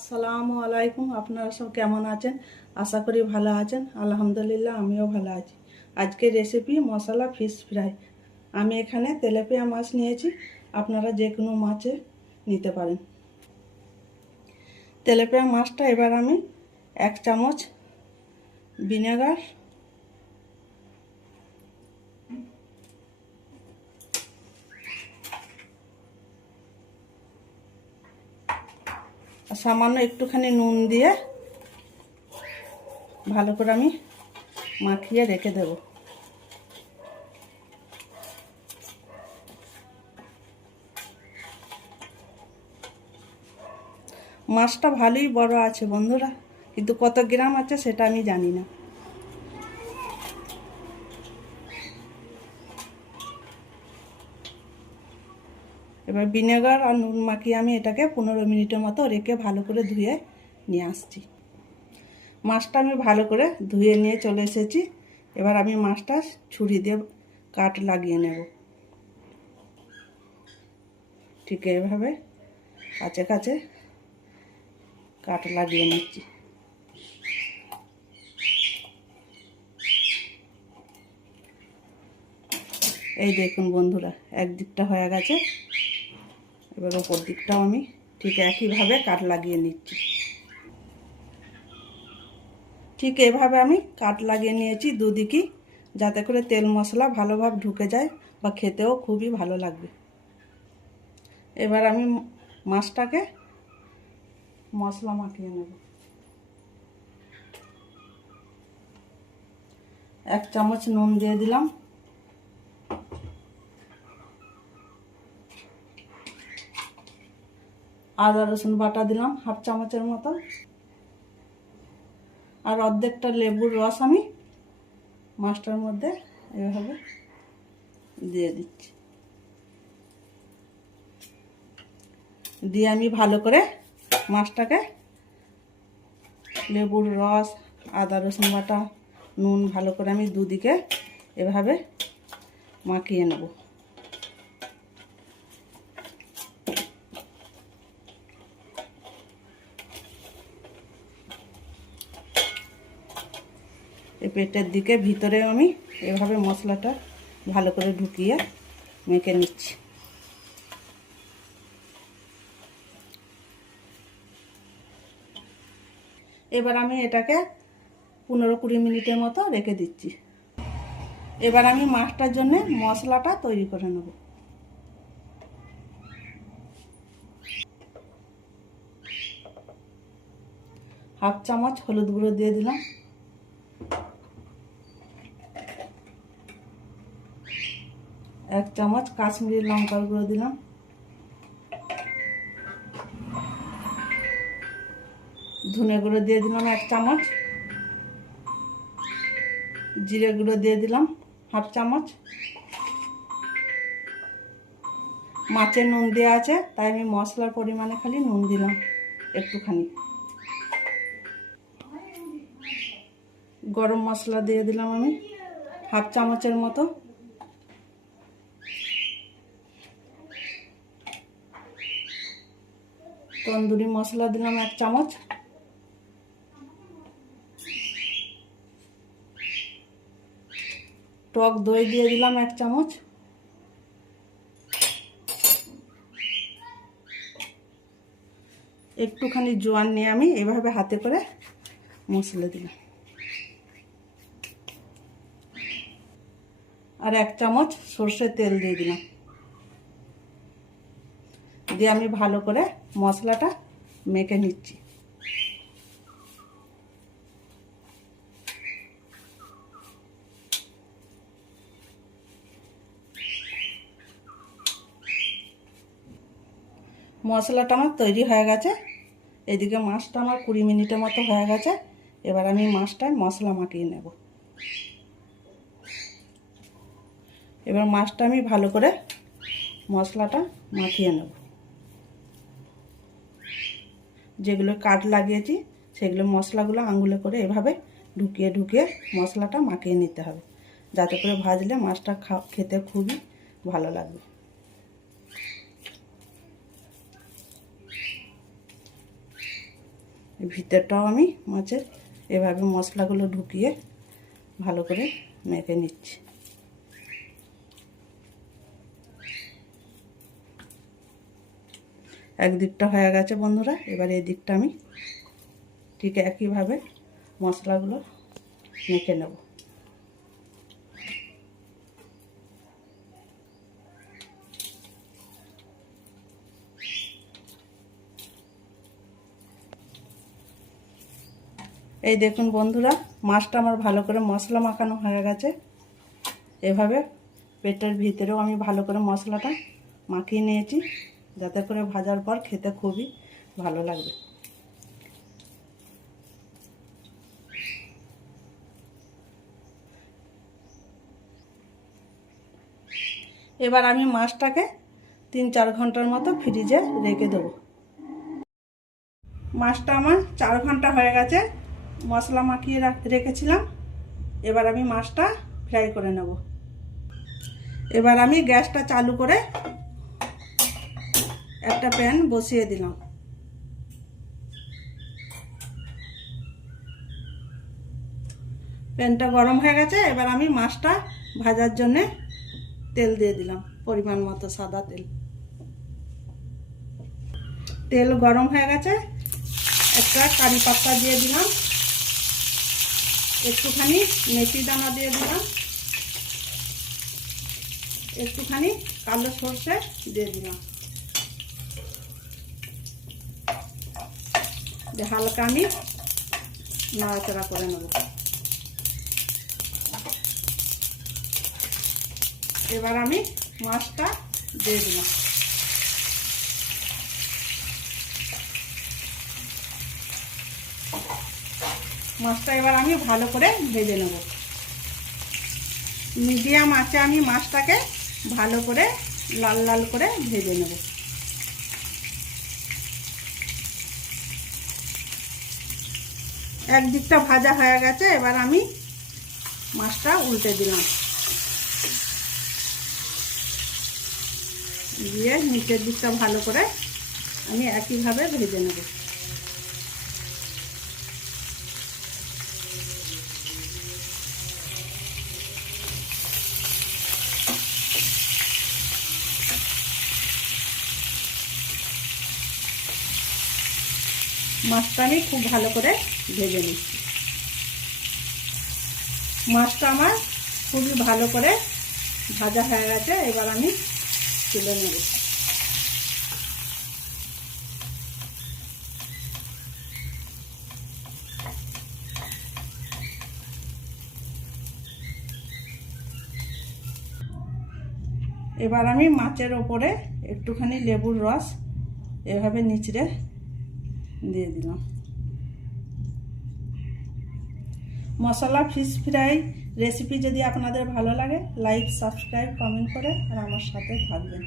আসসালামু আলাইকুম। আপনারা সব কেমন আছেন? আশা করি ভালো আছেন। আলহামদুলিল্লাহ আমিও ভালো আছি। আজকের রেসিপি মশলা ফিশ ফ্রাই। আমি এখানে তেলাপিয়া মাছ নিয়েছি, আপনারা যে কোনো মাছে নিতে পারেন। তেলাপিয়া মাছটা এবার আমি 1 চামচ ভিনেগার, সামান্য একটুখানি নুন দিয়ে ভালো করে আমি মাখিয়ে রেখে দেব। মাছটা ভালোই বড় আছে বন্ধুরা, কিন্তু কত গ্রাম আছে সেটা আমি জানি না। এবার ভিনেগার আর নুন মাখিয়ে আমি এটাকে 15 মিনিটের মতো রেখে ভালো করে ধুয়ে নিয়ে আসছি। মাছটা আমি ভালো করে ধুয়ে নিয়ে চলে এসেছি। এবার আমি মাছটা ছুরি দিয়ে কাট লাগিয়ে নেব। ঠিক এইভাবে কাছে কাছে কাট লাগিয়ে নিচ্ছি। এই দেখুন বন্ধুরা, একদিকটা হয়ে গেছে। এবার ওপর দিকটাও আমি ঠিক একইভাবে কাট লাগিয়ে নিচ্ছি। ঠিক এভাবে আমি কাট লাগিয়ে নিয়েছি দুদিকই, যাতে করে তেল মশলা ভালোভাবে ঢুকে যায় বা খেতেও খুবই ভালো লাগবে। এবার আমি মাছটাকে মশলা মাখিয়ে নেব। 1 চামচ নুন দিয়ে দিলাম, আদা রসুন বাটা দিলাম 1/2 চামচের মতো, আর অর্ধেকটা লেবুর রস আমি মাছটার মধ্যে এভাবে দিয়ে দিচ্ছি। দিয়ে আমি ভালো করে মাছটাকে লেবুর রস, আদা রসুন বাটা, নুন ভালো করে আমি দুদিকে এভাবে মাখিয়ে নেব। এই পেটের দিকে ভিতরে আমি এভাবে মশলাটা ভালো করে ঢুকিয়ে মেখে নিচ্ছি। এবার আমি এটাকে 15-20 মিনিটের মতো রেখে দিচ্ছি। এবার আমি মাছটার জন্য মশলাটা তৈরি করে নেব। হাফ চামচ হলুদ গুঁড়ো দিয়ে দিলাম, 1 চামচ কাশ্মীরি লঙ্কার গুঁড়ো দিলাম, ধনে গুঁড়ো দিয়ে দিলাম 1 চামচ, জিরে গুঁড়ো দিয়ে দিলাম হাফ চামচ। মাছের নুন দেওয়া আছে, তাই আমি মশলার পরিমাণে খালি নুন দিলাম একটুখানি। গরম মশলা দিয়ে দিলাম আমি হাফ চামচের মতো, তন্দুরি মশলা দিলাম 1 চামচ, টক দই দিয়ে দিলাম 1 চামচ, একটুখানি জোয়ান নিয়ে আমি এভাবে হাতে করে মশলা দিলাম, আর 1 চামচ সরষের তেল দিয়ে দিলাম। দিয়ে আমি ভালো করে মশলাটা মেখে নিচ্ছি। মশলাটা আমার তৈরি হয়ে গেছে। এদিকে মাছটা আমার 20 মিনিটের মতো হয়ে গেছে। এবার আমি মাছটায় মশলা মাখিয়ে নেব। এবার মাছটা আমি ভালো করে মশলাটা মাখিয়ে নেব। যেগুলো কাট লাগিয়েছি সেগুলো মশলাগুলো আঙুলে করে এভাবে ঢুকিয়ে ঢুকিয়ে মশলাটা মাখিয়ে নিতে হবে, যাতে করে ভাজলে মাছটা খেতে খুবই ভালো লাগবে। ভিতরটাও আমি মাছের এভাবে মশলাগুলো ঢুকিয়ে ভালো করে মেখে নিচ্ছি। একদিকটা হয়ে গেছে বন্ধুরা, এবার এই দিকটা আমি ঠিক একইভাবে মশলাগুলো মেখে নেব। এই দেখুন বন্ধুরা, মাছটা আমার ভালো করে মশলা মাখানো হয়ে গেছে। এভাবে পেটের ভিতরেও আমি ভালো করে মশলাটা মাখিয়ে নিয়েছি, যাতে করে ভাজার পর খেতে খুবই ভালো লাগবে। এবার আমি মাছটাকে 3-4 ঘন্টার মতো ফ্রিজে রেখে দেবো। মাছটা আমার 4 ঘন্টা হয়ে গেছে, মশলা মাখিয়ে রেখেছিলাম। এবার আমি মাছটা ফ্রাই করে নেব। এবার আমি গ্যাসটা চালু করে একটা প্যান বসিয়ে দিলাম। প্যানটা গরম হয়ে গেছে, এবার আমি মাছটা ভাজার জন্য তেল দিয়ে দিলাম, পরিমাণ মতো সাদা তেল। তেল গরম হয়ে গেছে, একটা কারি পাতা দিয়ে দিলাম, একটুখানি মেথি দানা দিয়ে দিলাম, একটুখানি কালো সর্ষে দিয়ে দিলাম। হালকা আমি নাড়াচাড়া করে নেব। এবার আমি মাছটা দিয়ে দিলাম। মাছটা এবার আমি ভালো করে ভেজে নেব। মিডিয়াম আঁচে আমি মাছটাকে ভালো করে লাল লাল করে ভেজে নেব। একদিকটা ভাজা হয়ে গেছে, এবার আমি মাছটা উল্টে দিলাম, দিয়ে নিচের দিকটা ভালো করে আমি একইভাবে ভেজে নেব। মাছটা আমি খুব ভালো করে ভেজে নিচ্ছি। মাছটা আমার খুবই ভালো করে ভাজা হয়ে গেছে, এবার আমি তুলে নেব। এবার আমি মাছের ওপরে একটুখানি লেবুর রস এভাবে নিচড়ে দিয়ে দিলাম। মশলা ফিশ ফ্রাই রেসিপি যদি আপনাদের ভালো লাগে, লাইক, সাবস্ক্রাইব, কমেন্ট করে আর আমার সাথে থাকবেন।